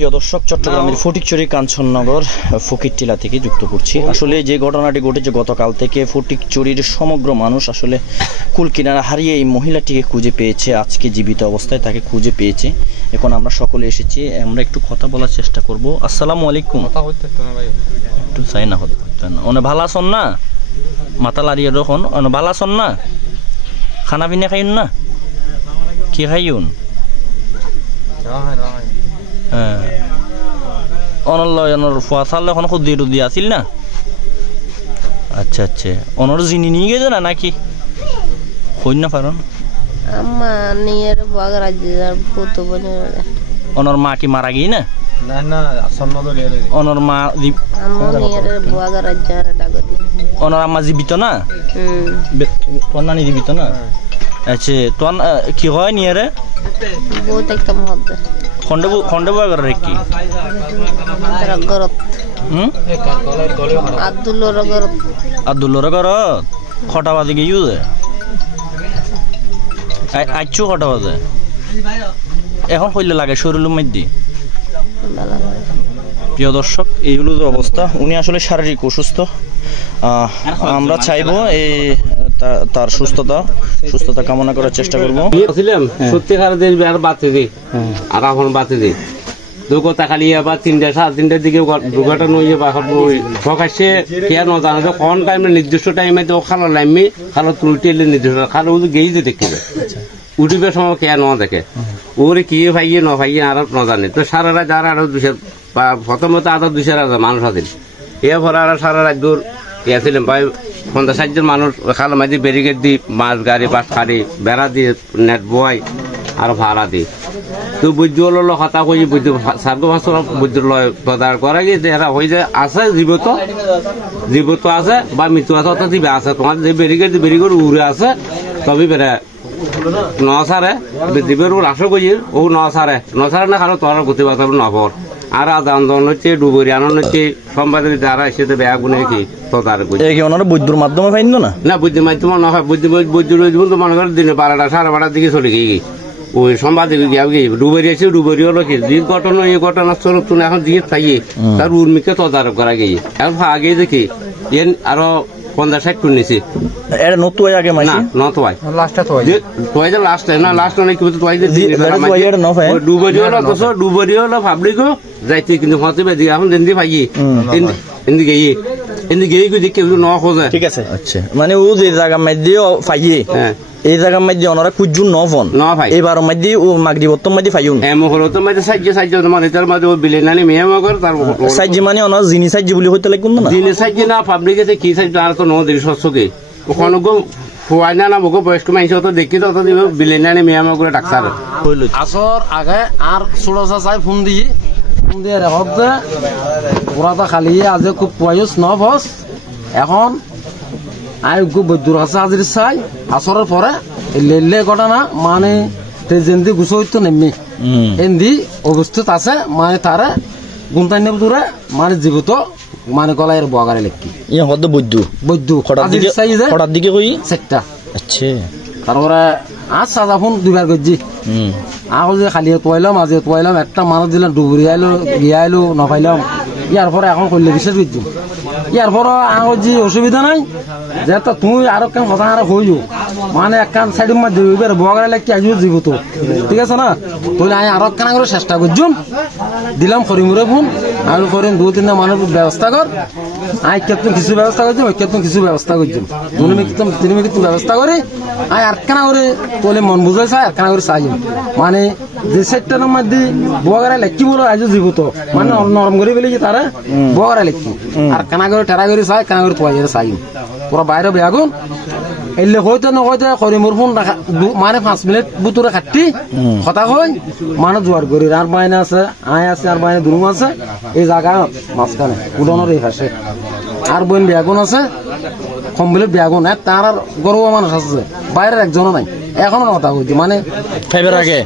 প্রিয় দর্শক, চট্টগ্রামের ফটিকছড়ি কাঞ্চননগর ফকিরটিলা থেকে যুক্ত করছি। আসলে যে ঘটনাটি ঘটেছে গতকাল থেকে ফটিকছড়ির সমগ্র মানুষ আসলে কুলকিনারা হারিয়ে এই মহিলাটিকে খুঁজে পেয়েছে। আজকে জীবিত অবস্থায় তাকে খুঁজে পেয়েছে। এখন আমরা সকলে এসেছি, আমরা একটু কথা বলার চেষ্টা করব। আসসালামু আলাইকুম। একটু চাই না হতে না অনেক ভালো আছেন না? মাথা লাড়িয়ে যখন অনেক ভালো আছেন না? খানা পিনা খাইন না? কি খাইন? হ্যাঁ, অনর ফুয়া চাল এখন খুদি টুদি আছিল না? আচ্ছা আচ্ছা, অনর জিনি নিয়ে গেছে না নাকি? হইন না পারন অনর মা কি মারা গিয়ে না? অনর মা অনর আম্মা জীবিত না? নানি জীবিত না? আচ্ছা, তোর কি হয় নিয়ে রে? খন্ডে বয় করে কি আব্দুল্লোর ঘরত খটা বাজে গিয়ে আইছো খটা বাজে এখন কইলে লাগে শরীরের মধ্যে। প্রিয় দর্শক, এই হলো অবস্থা। উনি আসলে শারীরিক অসুস্থ। আমরা চাইবো এই তার সুস্থতা কামনা করার চেষ্টা করবো। সত্যিকার দেশ আর বাঁচে দিই আর এখন বাঁচে দিই দুর্গতা খালি আবার 3টা 3:30 দিকে দুর্ঘটনা হয়ে প্রকাশ্যে কে ন জানা যে কোন টাইমে নির্দিষ্ট টাইমে তো খালো লাইমি খালো তুলটিলে নির্দিষ্ট খালো গেই যে দেখবে উঠিবে সময় কে ন দেখে ওরে কি ভাইয়ে ন ভাইয়ে আর ন জানে তো সারা রাত আর আরো 200 প্রথমত আরো 200 মানুষ আছে এরপর আর সারা রাত দূর গেছিলাম ভাই 50-60 জন মানুষ খালো মাঝে ব্যারিকেড দি মাছ গাড়ি বাস গাড়ি বেড়া দিয়ে নেট বয় আর ভাড়া দি তো বুদ্ধ হলো কথা কই বুদ্ধ সার্গ ভাষণ বুদ্ধ লয় তদার করা গিয়ে এরা হয়ে যায় আছে জীবত আছে বা মৃত্যু আছে অর্থাৎ জীবে আছে তোমার যে ব্যারিকেড উড়ে আছে তবে বেড়ে নসারে জীবের আশা করি ও নসারে না কারো তোর গতি বাতা নভর আর আন্দোলন হচ্ছে ডুবুরি আনন্দ হচ্ছে সম্পাদক যারা এসে বেয়া গুনে কি তদার ওনারা বৈদ্যুর মাধ্যমে পাইন না বুদ্ধির মাধ্যমে নয় বুদ্ধ মনে করেন দিনে 12টা 12:30 দিকে চলে গিয়ে ওই সম্পাদক ডুবুরি এসে ডুবুরি হলো কি যে ঘটনা এই ঘটনা স্বরূপ তুমি এখন দিয়ে থাকি তার উর্মিকে তদারক করা গিয়ে এখন আগে দেখি এন আরো 50-60 টন নিছি এর নতু আগে মাইছি না তো ভাই লাস্টটা তো ভাই যে লাস্ট না লাস্ট না কি তো ভাই যে ডুবুরি হলো পাবলিক যাইতে কিন্তু হতে বেদি এখন দেন্দি ভাই এন্দি গেই দেখে ন খোঁজে ঠিক আছে। আচ্ছা, মানে ও যে জায়গা মধ্যে ফাইয়ে এই জায়গার মধ্যে ওনারা কুজুন নফন ন ভাই এবার মধ্যে ও মাগরি বর্তম মধ্যে ফাইউন এম হলো তো মধ্যে সাজ্য মানে তার মধ্যে ও বিলেনানি মেয়ে মগর তার সাজ্য মানে ওনার জিনি সাজ্য বলি হইতে লাগুন না জিনি সাজ্য না পাবলিকে কি সাজ্য আর তো ন দিন সচ্চকে ওখানে গো ফুয়াই না বগো বয়স্ক মানুষ তো দেখি তো দিব বিলেনানি মেয়ে মগর ডাক্তার কইল আসর আগে আর ষোড়শা চাই ফোন দিয়ে রেখব যে পুরাটা খালি আজ খুব পয়স ন বস এখন আয়োগ্য বৈদ্যুর আছে আজির চাই আসরের পরে লেলে ঘটনা মানে যেমনি গুছো হইতো নেমনি এমনি অবস্থিত আছে মানে তারা গুন্তান্য দূরে মানে জীবিত মানে গলায় বগারে লেখি ইয়ে হদ বৈদ্য খটার দিকে কই সেটটা। আচ্ছা, তারপরে আজ সাজা ফোন 2বার গজি আগে যে খালি তোয়াইলাম একটা মানুষ দিলাম ডুবুরি আইলো নপাইলাম ইয়ার পরে এখন করলে বিশেষ করছি ইয়ার পরে আমার যে অসুবিধা নাই যে তুমি আরো কেন কথা আর হইও মানে একখান সাইড মাঝে বগারে লাগি আসবো জীবিত ঠিক আছে না তাহলে আমি আরো কেন করে চেষ্টা করছুম দিলাম করিমুরে ফোন আমি করিম 2-3টা মানুষ ব্যবস্থা কর আই কেতন কিছু ব্যবস্থা করছি ওই কেতন কিছু ব্যবস্থা করছি তিনি ব্যবস্থা করে আই আর কেন করে তোলে মন বুঝাই চাই আর কেন করে চাই মানে যে সেক্টরের মধ্যে বগারে লেখি বলো আজ জীবিত মানে নরম করে ফেলেছি তারা বগারে লেখি আর কেনা করে টেরা করে চাই কেনা করে তোয়া চাই পুরো বাইরে বেয়াগুন এলে হইতে নকইতে করিমুর ফোন মানে 5 মিনিট বুতুরে খাটি কথা কই মানে জোয়ার করি আর বাইনা আছে আয় আছে আর বাইনা দুরুম আছে এই জায়গা মাঝখানে উডনের এই পাশে আর বইন বেয়াগুন আছে কমপ্লিট বেয়াগুন তার আর গরুয়া মানুষ আছে বাইরের একজনও নাই এখনো কথা কইছি মানে ফাইবার আগে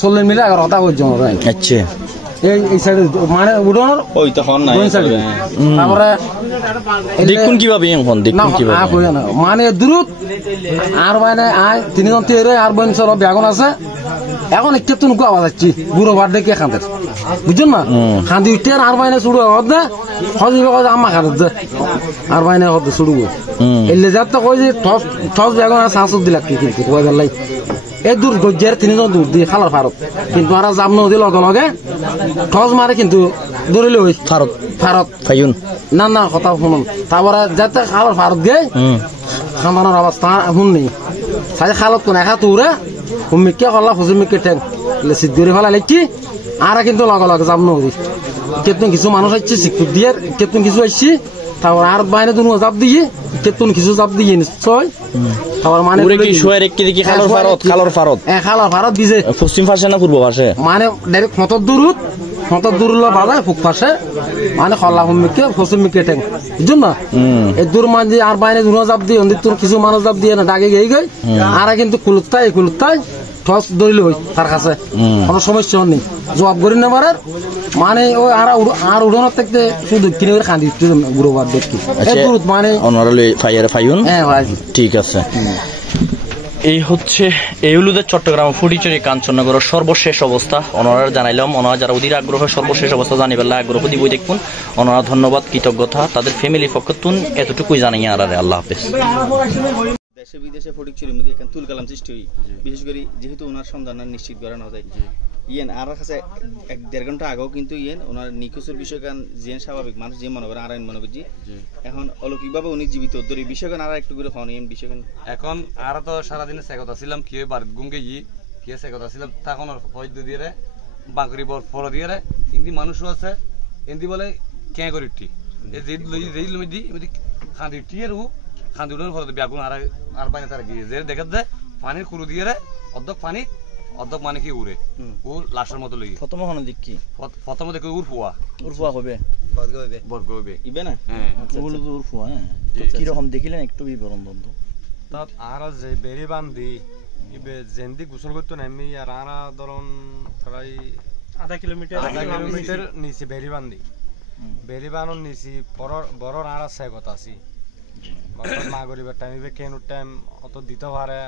40 মিনিট আগে কথা কইছি। আচ্ছা, এই সাইডে মানে উডনের ওই তো হন নাই তারপরে দেখুন কিভাবে মানে দূরত আর মানে আয় 3জন তেরে আর বইন সব বেগুন আছে এখন একটু তো নুকু আওয়াজ আসছি বুড়ো বার দেখে খাঁদের বুঝছেন না খাঁদি উঠতে আর বাইনে শুরু হতে হজি আম্মা খাঁদের দে আর বাইনে হতে শুরু এলে যার তো কই যে ঠস বেগুন আর সাঁসুক দিলাক কি কিন্তু কই বেলাই এই দূর গজ্জের তিনজন দূর দিয়ে খালার ফারত কিন্তু আর জাম নদী লগে লগে ঠস মারে কিন্তু দৌড়িলে ওই ফারত ফারত ফাইউন না না কথা শুনুন তারপরে যাতে খালার ফারত গে খামানোর অবস্থা শুন নেই সাই খালত কোন একা তোরে হুমিকে হল্লা ফুসুমিকে ঠেং সিদ্ধি ফেলা লেখি আর কিন্তু লগে লগে জাম নদী কেতন কিছু মানুষ আসছে সিকুর দিয়ে কেতন কিছু আসছি তারপর আর বাইরে দুনো জাপ দিয়ে কেতন কিছু জাপ দিয়ে নিশ্চয় তারপর মানে পুরে কি শোয়ের কি দেখি খালর ফারত খালার ফারত দিছে পশ্চিম পাশে না পূর্ব পাশে মানে ডাইরেক্ট মতর দূরল বাজায় ফুক পাশে মানে খল্লা হুমিকে ফসুমিকে ঠেং বুঝুন না এই দূর মাঝে আর বাইরে দুনো জাপ দিয়ে অন্দির তোর কিছু মানুষ জাপ দিয়ে না ডাকে গেই গই আর কিন্তু কুলুত্তাই ঠস ধরিল হই তার কাছে কোনো সমস্যা নেই জবাব করি না পারার মানে ওই আর উড়ানোর থেকে শুধু কিনে করে খাঁদি গুঁড়ো বাদ দেখি মানে ফাইউন হ্যাঁ ভাই ঠিক আছে। এই হচ্ছে এই হলুদের চট্টগ্রাম ফুটিচুরি কাঞ্চননগরের সর্বশেষ অবস্থা ওনারা জানাইলাম ওনারা যারা অধীর আগ্রহ সর্বশেষ অবস্থা জানিবেলা আগ্রহ দিব দেখুন ওনারা ধন্যবাদ কৃতজ্ঞতা তাদের ফ্যামিলি পক্ষতুন এতটুকুই জানাই আর আল্লাহ হাফেজ। দেশে বিদেশে ফটিকচুরির মধ্যে এখানে তুল কালাম সৃষ্টি হই বিশেষ করে যেহেতু ওনার সন্ধান নিশ্চিত করানো যায় ইয়েন আর কাছে 1-1.5 ঘন্টা আগেও কিন্তু ইয়েন ওনার নিখোঁজের বিষয় গান যেন স্বাভাবিক মানুষ যে মনে করে আর মনে করছি এখন অলৌকিকভাবে উনি জীবিত ধরে বিষয় গান আর একটু করে হন ইয়েন বিষয় গান এখন আর তো সারাদিনে সেকতা ছিলাম কি বাড়িত গুঙ্গে কি সেকতা ছিলাম তখন পয়দ দিয়ে বাকরি বর ফল দিয়ে হিন্দি মানুষও আছে হিন্দি বলে কে করি এই লই খাঁদি টিয়ের খাঁদি উঠানোর ফলে বেগুন আর পানি তারা গিয়ে যে দেখা যায় পানির কুরু দিয়ে অর্ধক পানি অর্ধক মানে কি উড়ে ও লাশের মতো লই প্রথম হন দিক কি প্রথম দেখে উরফুয়া হবে বর্গ হবে ইবে না হ্যাঁ উরফুয়া হ্যাঁ কি রকম দেখিলেন একটু বিবরণ দেন তো। তাত আর যে বেড়ি বান্ধি ইবে জেন্দি গোসল করতে নামি আর আরা ধরুন প্রায় আধা কিলোমিটার নিচে বেড়ি বান্ধি বেড়ি বানোর নিচে বড় আর সেগত আছি মা গরিবের টাইম ইবে কেন টাইম অত দিতে পারে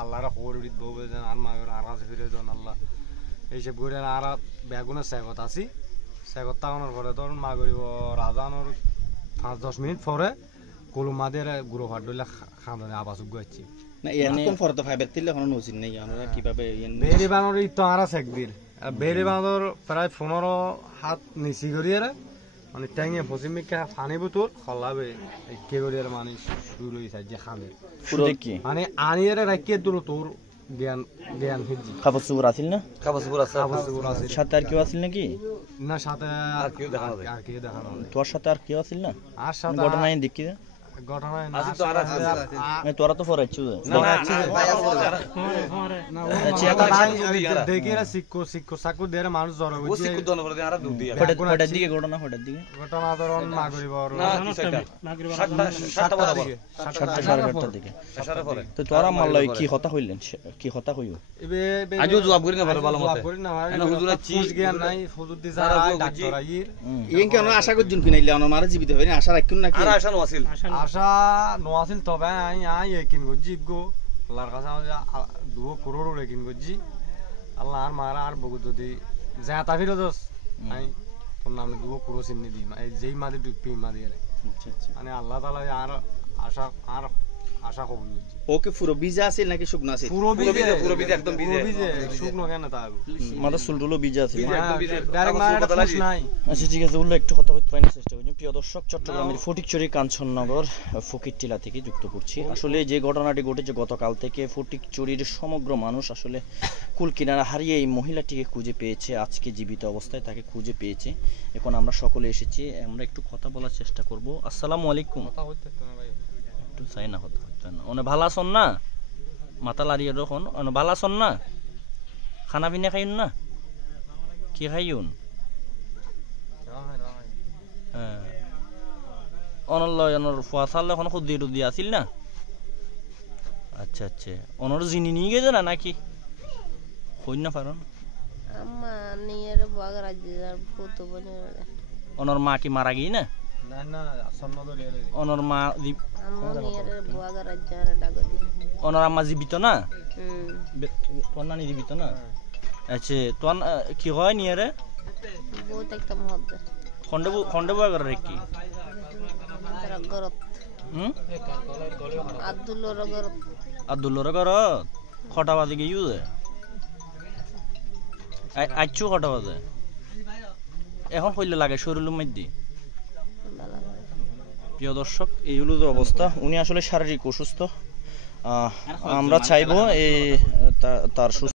আল্লাহর খবর উড়িত বউ যেন আর মা আর কাছে ফিরে যান আল্লাহ এইসব ঘুরে আর বেগুনের সেগত আছি সেগত তাকানোর পরে ধরুন মা গরিব রাজানোর 5-10 মিনিট পরে কলু মাদের গুঁড়ো ভাত ডলে খাঁদনে আবাস উগাচ্ছি না এরকম ফরত ফাইবার তিলে কোনো নজির নেই আমরা কিভাবে ইয়েন বেড়ি বানোর তো আর আছে একদিন বেড়ি বানোর প্রায় 15 হাত নিচি করিয়ে মানে ট্যাঙে পশ্চিমিকা পানি বোতল খলাবে কে করিয়ে মানে শুরু হয়েছে যে খাবে পুরো কি মানে আনিয়ে রাখিয়ে দূর তোর জ্ঞান হিজি কাপড় চোপড় আছিল না আছে সাথে আর কেউ আছিল নাকি না সাথে আর কেউ দেখানো তোর সাথে আর কেউ আছিল না আর সাথে ঘটনা দেখি ঘটনা তোরা তো ফরাইছু দেখি শিক্ষক চাকু দিয়ে মানুষ জড়ো হঠাৎ দিকে ঘটনা ধরুন মা গরিবর 7:30 দিকে তো তোরা মাল্লা কি হতা হইলেন কি হতা হইও আজও জবাব করি না ভালো মতে হুজুর জ্ঞান নাই হুজুর দি যারা ডাক্তার আইর ইয়েন কেন আশা করছেন কিনাইলে আমার মারা জীবিত হবে না আশা রাখুন নাকি আর আশা নছিল আশা নোয়াছিল তবে আই একিন গজি গো আল্লাহর কাছে আমাদের 2 করোড় একিন গজি আল্লাহ আর মারা আর বহু যদি জাতা ফিরো দস আই তোর নামে 2 করোড় চিনি দি যেই মাদে ডুপি মাদি মানে আল্লাহ তাআলা আর আশা কবুল করছি ওকে পুরো বীজা আছে নাকি শুকনো আছে পুরো বীজে একদম বীজে শুকনো কেন তা মাথা চুলটুলো বীজা আছে ডাইরেক্ট মারা পুষ নাই। আচ্ছা ঠিক আছে উল্লেখ একটু কথা বলতে পারি চেষ্টা করছি। প্রিয় দর্শক চট্টগ্রামের ফটিকচুরি কাঞ্চননগর ফকিরটিলা থেকে যুক্ত করছি। আসলে যে ঘটনাটি ঘটেছে গতকাল থেকে ফটিকচুরির সমগ্র মানুষ আসলে কুল কিনারা হারিয়ে এই মহিলাটিকে খুঁজে পেয়েছে, আজকে জীবিত অবস্থায় তাকে খুঁজে পেয়েছে। এখন আমরা সকলে এসেছি, আমরা একটু কথা বলার চেষ্টা করব। আসসালামু আলাইকুম। একটু চাই না কথা হচ্ছে না অনেক ভালো আছেন না? মাথা লাড়িয়ে যখন অনেক ভালো আছেন না? খানা পিনা খাইন না? কি খাইন? হ্যাঁ অনর ফুয়া চাল এখন খুদ্দি টুদ্দি আছিল না? আচ্ছা আচ্ছা অনর জিনি নিয়ে গেছে না নাকি কই না পারন? আম্মা নিয়ে বাগ রাজি আর ফুটো বনে অনর মা কি মারা গই না? না না আসন্ন ধরে অনর মা Ammonia buaga rajara dagodi. অনর আম্মা জীবিত না তোর নানি জীবিত না আচ্ছা তোর কি হয় নিয়ে রে Both ekta modde. খন্ডে বয় করে কি Tara gorot. Abdullah gorot. আব্দুল্লোর ঘর কটা বাজে গিয়ে ইউজে আইচু কটা বাজে এখন কইলে লাগে শরীরের মধ্যে প্রিয় দর্শক এই হলো যে অবস্থা উনি আসলে শারীরিক অসুস্থ আমরা চাইবো এই তার সুস্থ